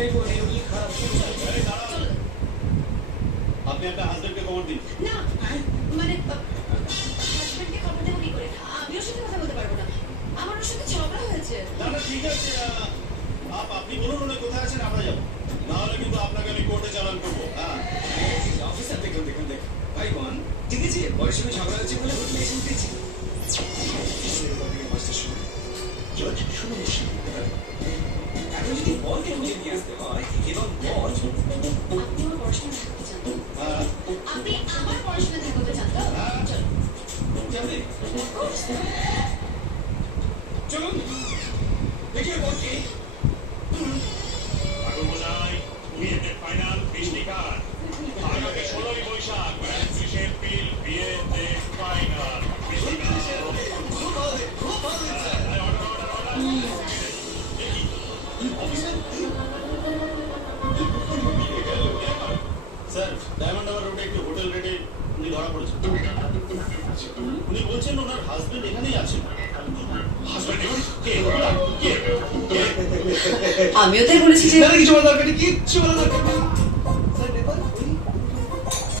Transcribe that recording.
এই বোন এগুলি খারাপ শুরু হয়। আরে দাঁড়াও, আপনি আপনার হাজবেন্ডকে খবর দিন। না মানে হাজবেন্ডকে খবর দেবো কি করে? আমি ওর সাথে কথা বলতে পারবো না, আমার ওর সাথে ঝগড়া হয়েছে। না না ঠিক আছে, আপনি বলুন উনি কোথায় আছেন, আমরা যাবো। না হলে কিন্তু আপনাকে আমি কোর্টে চালান করবো। হ্যাঁ অফিসার দেখুন দেখুন দেখুন ভাই বোন ঠিক আছে, বয়স সঙ্গে ঝগড়া হচ্ছে বলে হোটেলে এসে উঠেছি। জজ শুনুন, এখন যদি বলকে খুঁজে নিয়ে আসতে হয় এবং বল আপনি আমার পড়াশোনা থাকতে চান তো? হ্যাঁ আপনি আমার পড়াশোনা থাকতে চান তো? চলো। যাবে চলুন দেখিয়ে বলকে ঠাকুরমশাই, বিয়েতে ফাইনাল বৃষ্টিকার। আগামী 16ই বৈশাখ, 31শে এপ্রিল বিয়েতে ফাইনাল বৃষ্টিকার। খুব ভালো হয়েছে। স্যার, ডায়মন্ড হারবার রোডে একটি হোটেল রেটে উনি ধরা পড়েছেন। উনি বলছেন ওনার হাজবেন্ড এখানেই আছেন। হাসবেন্ড কে কে কে? আমিও তাই বলেছি যে কিছু বলার দরকার নেই, কিচ্ছু বলার দরকার নেই।